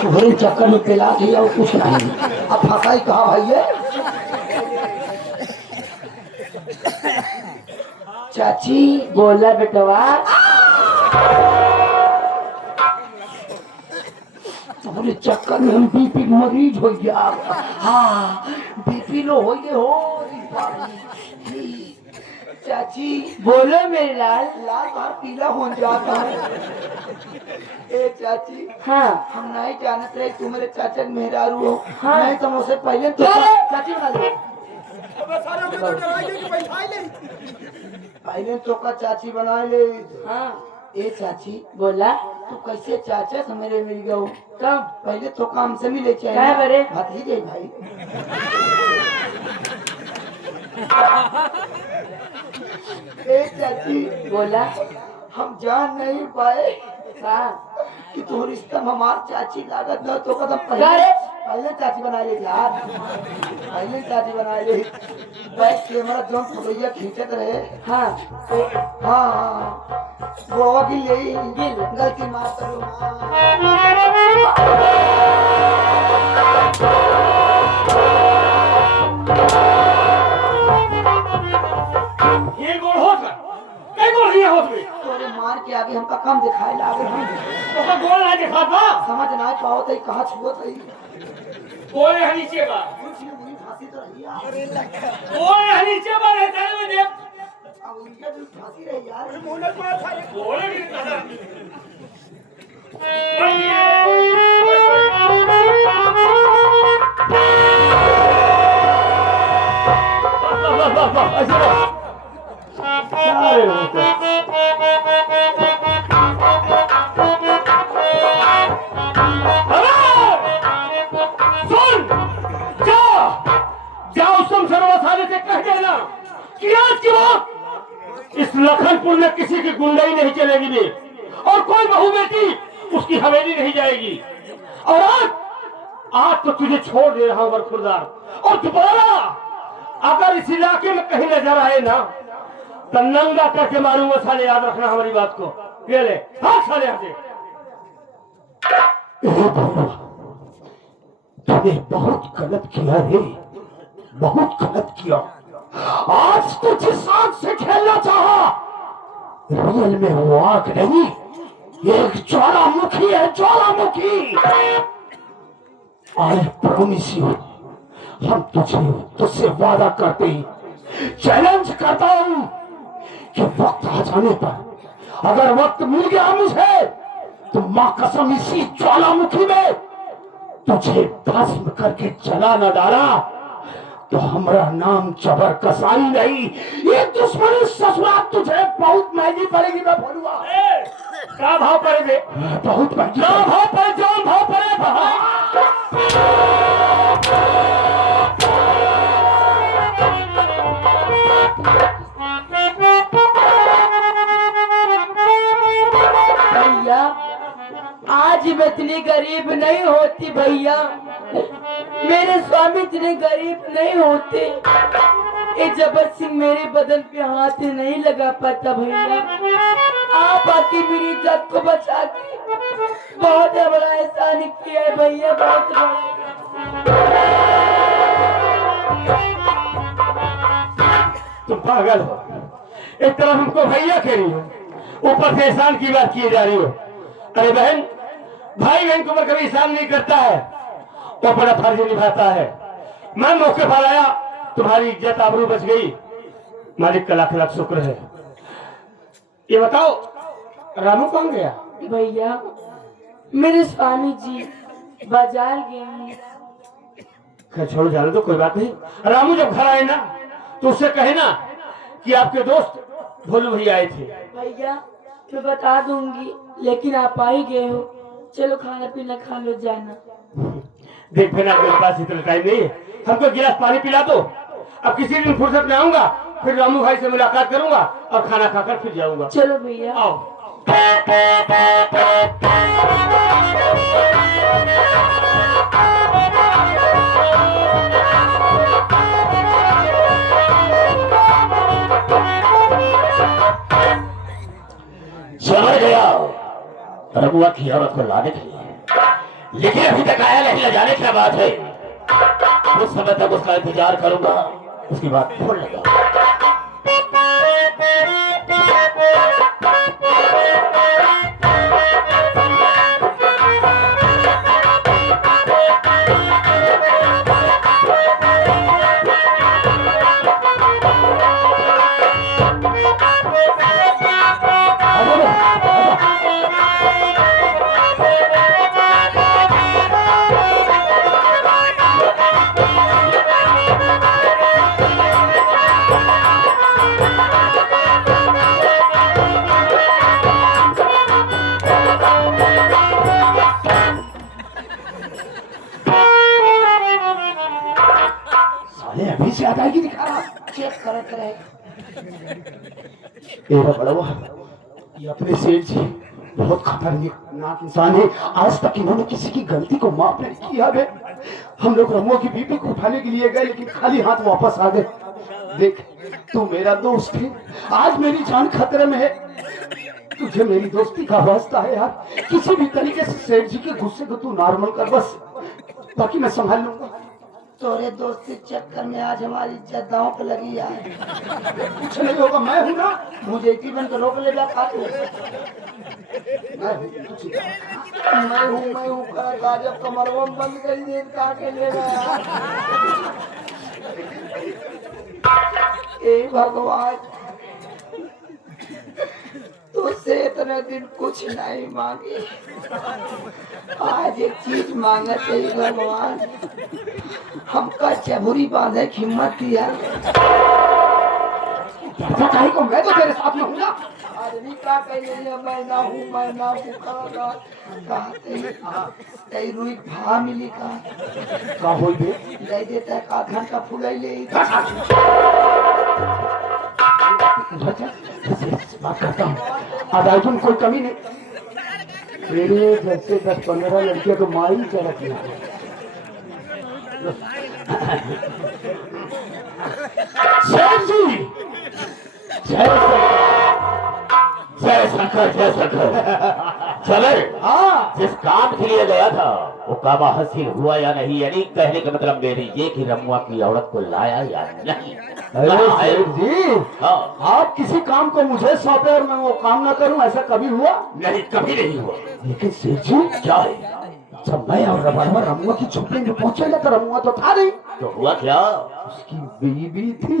तुम्हारे चक्कर में पिला दिया और कुछ नहीं। अब फंसा ही कहा भाई ये। चाची बोला बेटवा। तुम्हारे चक्कर में हम बीपी मरीज हो गया। हाँ बीपी लो हो गए हो। चाची बोलो मेरे लाल। लाल बार पीला हो जाता है। ए चाची हाँ हम नहीं जानते रहे तुम मेरे चाचा मेहरारू हो। हाँ। नहीं तो मुझसे पहले तो चाची बना दे। पहले तो का चाची बना ले। हाँ ए चाची बोला। तू कैसे चाचा से मेरे मिल गए हो? कब? पहले तो काम से मिले क्या बरे? भतीजे भाई। ए चाची बोला। हम जान नहीं पाए हाँ कि तू रिश्ता हमार चाची लागत न तो कदम क्या रे? पहले चाची बना ले यार। पहले चाची बना ले। बैठ के हमारा जोन फोटोया खींचत रहे। हाँ हाँ गोवा की ले गिल। गलती माफ करो। ये गोल होत है कई गोल नहीं होत में तोरे मार के आगे हमका कम दिखाए लागे हम तो का गोल ना दिखा बा समझ ना पाओ तो कहाँ छुआ तो गोल है नीचे बा फांसी तो रही यार। गोल है नीचे बा रहता है में देख अब उनके जो फांसी रही यार। गोल है कहां इस लखनपुर में किसी की गुंडाई नहीं चलेगी भी और कोई बहू बेटी उसकी हवेली नहीं जाएगी। और आज तो तुझे छोड़ दे रहा हूं बरखुरदार। और दोबारा अगर इस इलाके में कहीं नजर आए ना तो नंगा करके मारूंगा। साले याद रखना हमारी बात को। ये ले हाँ साले यहाँ से। तूने बहुत गलत किया रे, बहुत गलत किया। आज तो जिस आग से खेलना चाहा रियल में वो आग नहीं, एक ज्वालामुखी है, ज्वालामुखी। आई प्रॉमिस यू, हम तुझसे वादा करते ही चैलेंज करता हूं कि वक्त आ जाने पर अगर वक्त मिल गया मुझे तो मां कसम इसी ज्वालामुखी में तुझे भस्म करके जला न डाला तो हमारा नाम जबर कसाई नहीं। ये दुश्मनी ससुराल तुझे बहुत महंगी पड़ेगी। मैं बोलूंगा क्या भाव पड़ेगे? बहुत महंगी। क्या भाव पड़े? जो भाव पड़े भैया आज मैं इतनी गरीब नहीं होती भैया। मेरे स्वामी इतने गरीब नहीं होते। ये जबर सिंह मेरे बदन पे हाथ नहीं लगा पाता भैया। आप आके मेरी इज्जत को बचा के बहुत बड़ा एहसान किया है भैया, बहुत बड़ा। तुम पागल हो। एक तरफ हमको भैया कह रही हो, ऊपर से एहसान की बात किए जा रही हो। अरे बहन, भाई बहन को कभी एहसान नहीं करता है तो अपना फर्ज निभाता है। मैं मौके पर आया, तुम्हारी इज्जत आबरू बच गई, मालिक का लाख लाख शुक्र है। ये बताओ रामू कौन गया? भैया मेरे स्वामी जी बाजार गए हैं। खैर छोड़ो, जाने दो, कोई बात नहीं। रामू जब घर आए ना तो उससे कहे ना कि आपके दोस्त भोलू भैया आए थे। भैया मैं बता दूंगी, लेकिन आप आ ही गए हो। चलो खाना पीना खा लो, जाना। देख फिर आपके पास इतना टाइम नहीं है, हमको गिलास पानी पिला दो। अब किसी दिन फुर्सत में आऊंगा, फिर रामू भाई से मुलाकात करूंगा और खाना खाकर फिर जाऊंगा। चलो भैया। आओ। समझ गया, रघुआ की औरत को लाने के लिए लेकिन अभी तक आया नहीं, न जाने क्या बात है। उस समय तक उसका इंतजार करूंगा, उसके बाद फोन लगा। अभी से अदायगी दिखा रहा, चेक करते रहे। एरा बड़वा, ये अपने सेठ जी बहुत खतरनाक इंसान है। आज तक इन्होंने किसी की गलती को माफ नहीं किया है। हम लोग रमुआ की बीबी को उठाने के लिए गए, लेकिन खाली हाथ वापस आ गए। देख, तू मेरा दोस्त है, आज मेरी जान खतरे में है। तुझे मेरी दोस्ती का वास्ता है यार, किसी भी तरीके से सेठ जी के गुस्से को तू नॉर्मल कर बस, बाकी मैं संभाल लूंगा। तोरे दोस्ती चक्कर में आज हमारी इज्जत दांव पे लगी है। कुछ नहीं होगा, मैं हूँ ना। मुझे जीवन को रोक ले खाते मैं हूँ का जब कमरवा बंद कर दिए का के ले गया। ए भगवान, तुझसे इतने दिन कुछ नहीं मांगी, आज एक चीज मांगा चाहिए भगवान। हमका चबुरी बांधे की हिम्मत दिया। को मैं तो तेरे साथ में हूँ ना। आदमी का कहीं मैं ना हूँ कहीं रुई भा मिली का हो बे ले देता है का घंटा फुलाई ले बात करता हूँ। अदायगी में कोई कमी नहीं। मेरे जैसे 10-15 लड़कियों को मारी चलती है। सेठ जी, जय शंकर, जय शंकर। चले। हाँ, जिस काम के लिए गया था वो काम हासिल हुआ या नहीं, यानी कहने का मतलब मेरी ये कि रमुआ की औरत को लाया या नहीं। अरे सेठ जी, हाँ, आप किसी काम को मुझे सौंपे और मैं वो काम ना करूं, ऐसा कभी हुआ नहीं? कभी नहीं हुआ। लेकिन सेठ जी क्या है, जब मैं और रमुआ की झोपड़ी में पहुंचे ना तो रमुआ तो था नहीं। तो हुआ क्या? उसकी बीवी थी।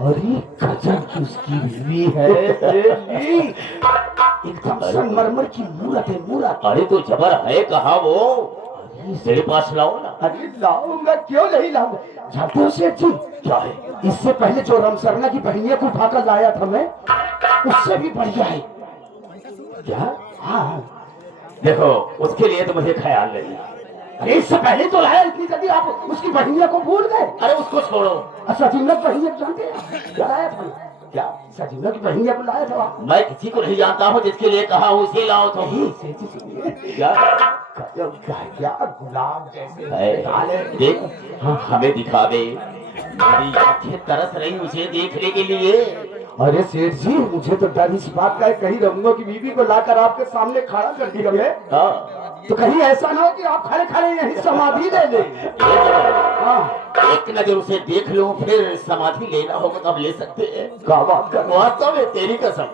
अरे गजब की उसकी बीवी है। एकदम संगमरमर की मूरत है, मूरत। अरे तो जबर है कहाँ वो? तेरे पास लाओ ना। अरे लाऊंगा, क्यों नहीं लाऊंगा। जानते हो सेठ जी क्या है, इससे पहले जो रमसरना की बहनिया को उठाकर लाया था मैं, उससे भी बढ़िया है। क्या? हाँ देखो, उसके लिए तो मुझे ख्याल नहीं। अरे इससे पहले तो लाया, इतनी जल्दी आप उसकी बहनिया को भूल गए? अरे उसको छोड़ो। सजीला की बहनिया को जानते हैं क्या लाया था? क्या सजीला की बहनिया को लाया था? मैं किसी को नहीं जानता हूँ, जिसके लिए कहा उसे लाओ। तो क्या गुलाब जैसे देख, हमें दिखा दे। मेरी आंखें तरस रही उसे देखने के लिए। अरे सेठ जी, मुझे तो डर इस बात का है कहीं रमुआ की बीवी को लाकर आपके सामने खड़ा कर दिया है, तो कहीं ऐसा ना हो कि आप खड़े खड़े यहीं समाधि ले ले। एक नजर उसे देख लो, फिर समाधि लेना होगा तब ले सकते हैं। क्या बात कर, वास्तव में तेरी कसम।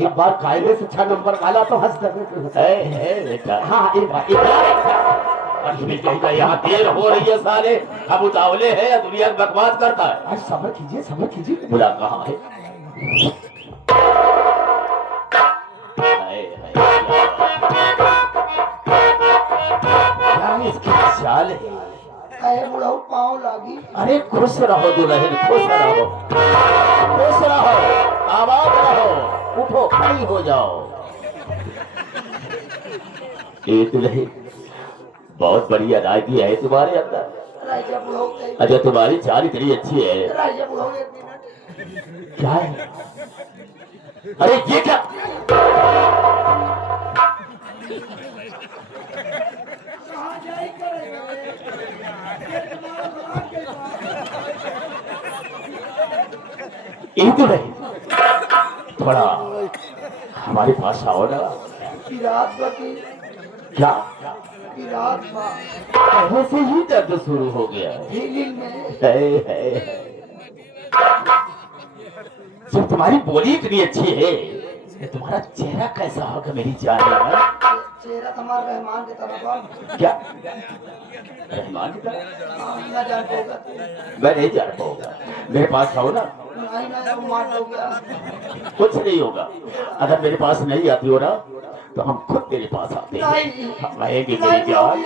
एक बार कायदे से 6 नंबर वाला तो हंस बेटा। हाँ एक बार यहाँ देर हो रही है, साले अब उतावले है या दुनिया में बकवास करता है। आज सब्र कीजिए, सब्र कीजिए। बुला कहाँ है? क्या इसकी चाल है? बुढ़ाऊ पाँव लागी। अरे खुश रहो दुल्हन, खुश रहो, खुश रहो, आबाद रहो, उठो खड़ी हो जाओ। ये दुल्हन बहुत बड़ी अदायगी है तुम्हारे अंदर। अच्छा, तुम्हारी चाल इतनी अच्छी है। क्या है? अरे ये क्या? तो नहीं, थोड़ा हमारे पास आओ ना। रात बकी क्या कि रात बा पहले से ही दर्द शुरू हो गया है? फीलिंग में है। जब तुम्हारी बोली इतनी अच्छी है तो तुम्हारा चेहरा कैसा होगा मेरी जान? चेहरा तुम्हारा रहमान की तरह बा। क्या रहमान की तरह? ना जान पाओगा मैं नहीं जान पाऊंगा। मेरे पास आओ ना, नहीं ना मार दोगे। कुछ नहीं होगा। अगर मेरे पास नहीं आती हो ना तो हम खुद तेरे पास आते हैं। नहीं हम आएंगे नहीं मेरी जान।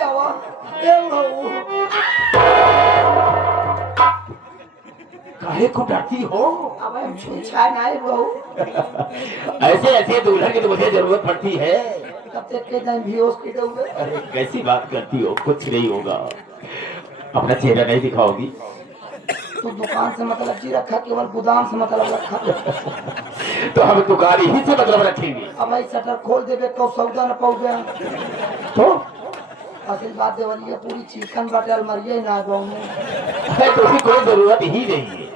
काहे को डरती हो? अब हम छुछा नहीं बहू। ऐसे ऐसे दुल्हन की तो मुझे जरूरत पड़ती है। कब तक के दिन भी उसकी दोगे? अरे कैसी बात करती हो? कुछ नहीं होगा। अपना चेहरा नहीं दिखाओगी? तो दुकान से मतलब जी रखा, केवल गोदाम से मतलब रखा। तो हम दुकान ही से मतलब रखेंगे। अब भाई शटर खोल देवे तो सौदा न पाओगे। तो असल बात देवली है, पूरी चिकन बाटे अलमारिया ना गाँव में। तो उसकी कोई जरूरत ही नहीं है।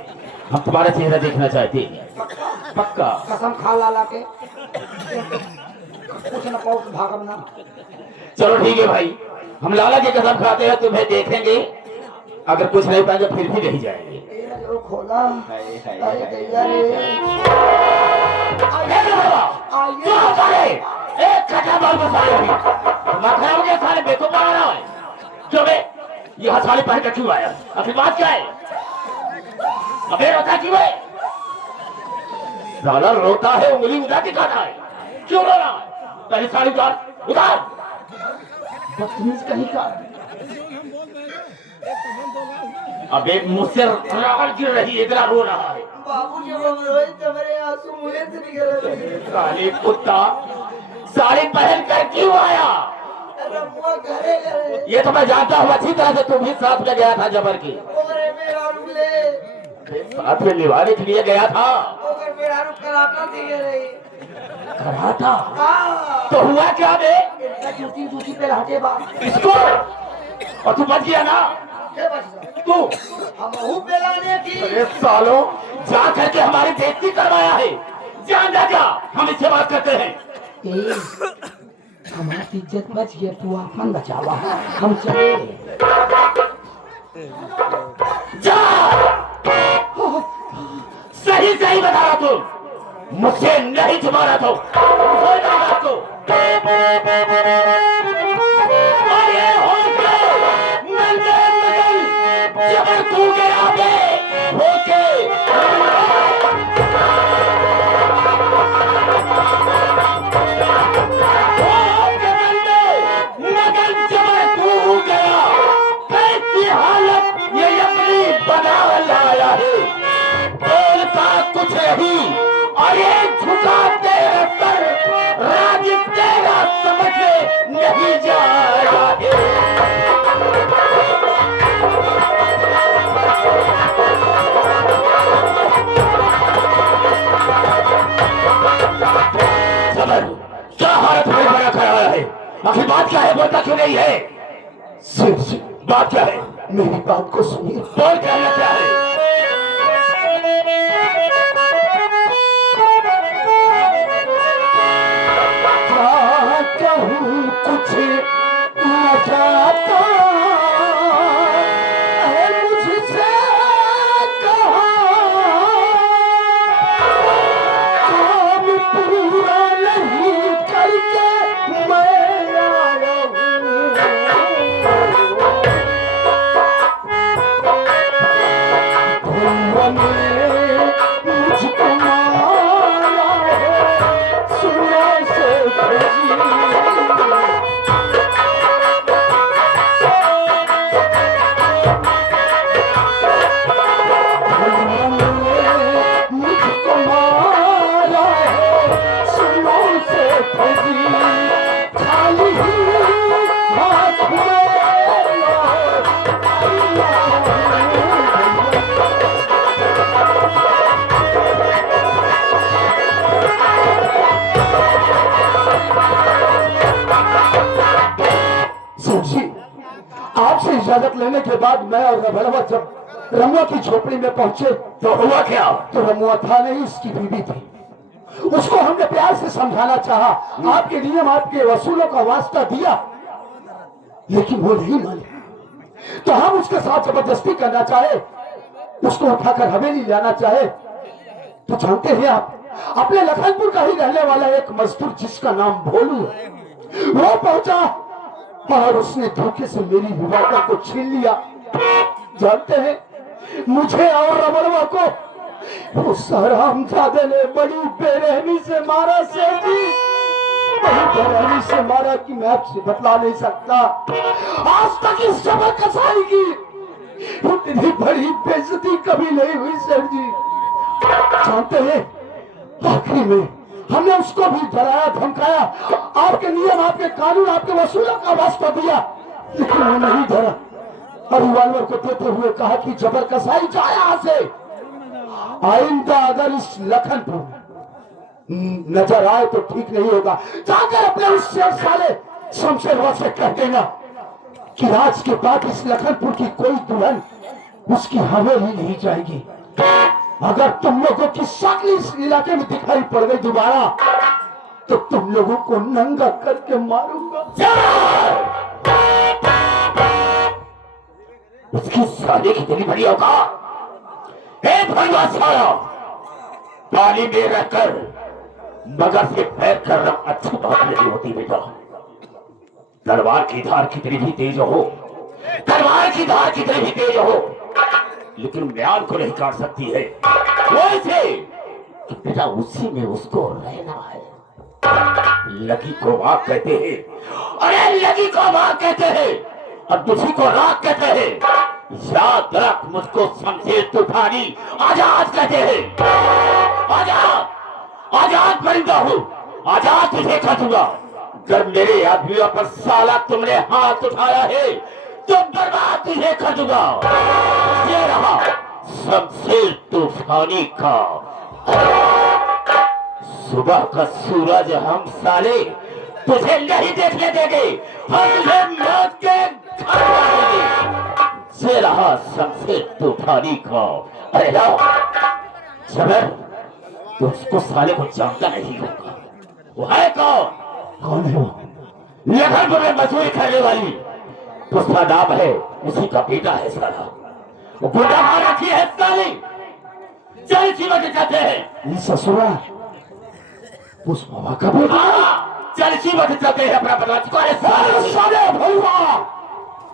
हम तुम्हारा चेहरा देखना चाहते हैं। पक्का? कसम खा ला के कुछ न पाओ भागम ना। चलो ठीक है भाई, हम लाला की कसम खाते हैं, तुम्हें देखेंगे। अगर कुछ नहीं पाएंगे फिर भी नहीं जाएंगे। ये ना जो खोला हाय, हाय, अरे हाय। दैया रे एक कटा बाल को साले अभी माथा हो गया। साले बेको पा रहा है क्यों बे? यहाँ साले पहन के क्यों आया? आखिर बात क्या है? अबे रोता क्यों है? साला रोता है, उंगली उठा के खाता है। क्यों रो रहा है? पहले साड़ी उतार। बदतमीज कहीं का। अबे मुझसे रावण गिर रही है, इतना रो रहा है। बाबू जी रोए तो मेरे आंसू मुंह से निकल रहे। साले कुत्ता साड़ी पहन कर क्यों आया? रमुआ घरे घरे ये तो मैं जानता हूँ अच्छी तरह से। तुम ही साथ में गया था जबर की। ओरे मेरा रुले साथ में निभाने के लिए गया था। ओकर मेरा रुक कराटा दिए रही। कराटा? हां तो हुआ क्या बे? इतना जूती जूती पे हटे बा इसको और तू बच गया ना? के बच तू हम हूं बेलाने की। अरे सालो जा करके हमारी बेइज्जती करवाया है। जान जा, हम इससे बात करते हैं। ए हमारी इज्जत बच गया, तू अपन बचावा। हम चले जा। सही सही बता रहा तुम मुझसे नहीं छुपा रहा तो अरे हो जबर तू गया बे होके। मगर जबर तू गया। कैसी हालत ये अपनी बना लाया है। बोलता कुछ नहीं और ये झुका तेरा सर राज तेरा समझ में नहीं जाएगा है। जबर क्या हालत में बना खड़ा है? आखिर बात क्या है? बोलता क्यों नहीं है? बात क्या है? मेरी बात को सुनिए। बोल कहना क्या है? क्या कहूँ कुछ न जाता है मुझसे कहा। काम पूरा नहीं करके मैं आया हूँ। मुझको मारा है सुना से मुझको मारा है सुना से खाली हाथ में आपसे इजाजत लेने के बाद मैं और रघुवा जब रमुआ की झोपड़ी में पहुंचे तो हुआ क्या? तो रमुआ था नहीं, उसकी बीवी थी। उसको हमने प्यार से समझाना चाहा, आपके नियम आपके वसूलों का वास्ता दिया, लेकिन वो नहीं माने। तो हम उसके साथ जबरदस्ती करना चाहे, उसको उठाकर हवेली लाना चाहे, तो जानते हैं आप, अपने लखनपुर का ही रहने वाला एक मजदूर जिसका नाम भोलू है, वो पहुंचा और उसने धोखे से मेरी रिवॉल्वर को छीन लिया। जानते हैं, मुझे और रमणवा को उस हरामजादे ने बड़ी बेरहमी से मारा सर जी, बड़ी बेरहमी से मारा कि मैं आपसे बतला नहीं सकता। आज तक इस जबर कसाई की इतनी बड़ी बेइज्जती कभी नहीं हुई सर जी। जानते हैं, आखिरी में हमने उसको भी डराया धमकाया, आपके नियम, आपके कानून, आपके वसूलों का वास्ता दिया, लेकिन वो नहीं डरा और रिवॉल्वर को देते हुए कहा कि जबर कसाई जा यहाँ से। आइंदा अगर इस लखनपुर नजर आए तो ठीक नहीं होगा। जाकर अपने उस शेर साले शमशेरवा से कह देना कि आज के बाद इस लखनपुर की कोई दुल्हन उसकी हवेली नहीं जाएगी। अगर तुम लोगों की शक्ल इस इलाके में दिखाई पड़ गई दोबारा, तो तुम लोगों को नंगा करके मारूंगा। उसकी साले की दिली बड़ी होगा। सारा पानी में रहकर मगर से पैर करना अच्छी बात नहीं होती बेटा। तलवार की धार कितनी भी तेज हो, तलवार की धार कितनी भी तेज हो, लेकिन म्यान को नहीं काट सकती है। वैसे कि बेटा उसी में उसको रहना है। लगी को वाक कहते हैं, अरे लगी को वाक कहते हैं और दूसरी को राख कहते हैं। याद रख, मुझको शमशेर तूफानी आजाद कहते हैं। आजाद, आजाद परिंदा हूँ, आजाद तुझे काटूंगा। जब मेरे आदमियों पर साला तुमने हाथ उठाया है तो बर्बाद तुझे कर दूंगा। ये रहा शमशेर तूफानी का। सुबह का सूरज हम साले तुझे नहीं देखने देंगे, हम तुझे मौत के घर डालेंगे। ये रहा शमशेर तूफानी का। अरे लो जबर, तो उसको साले को जानता नहीं होगा। वो है कौन? कौन है वो? लखनपुर में मजदूरी करने वाली, उसका नाम है, उसी का बेटा है साला। वो गुंडा मार रखी है साली, जल सीमा के जाते हैं। ये ससुरा पुष्पा का बेटा? जल सीमा के जाते हैं अपना बदला चुका है साले भैया,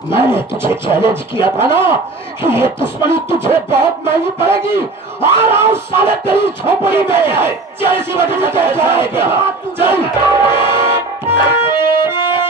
मैंने तुझे चैलेंज किया था ना कि ये दुश्मनी तुझे बहुत महंगी पड़ेगी। आ रहा हूँ साले तेरी झोपड़ी में। जल सीमा के जाते हैं। चल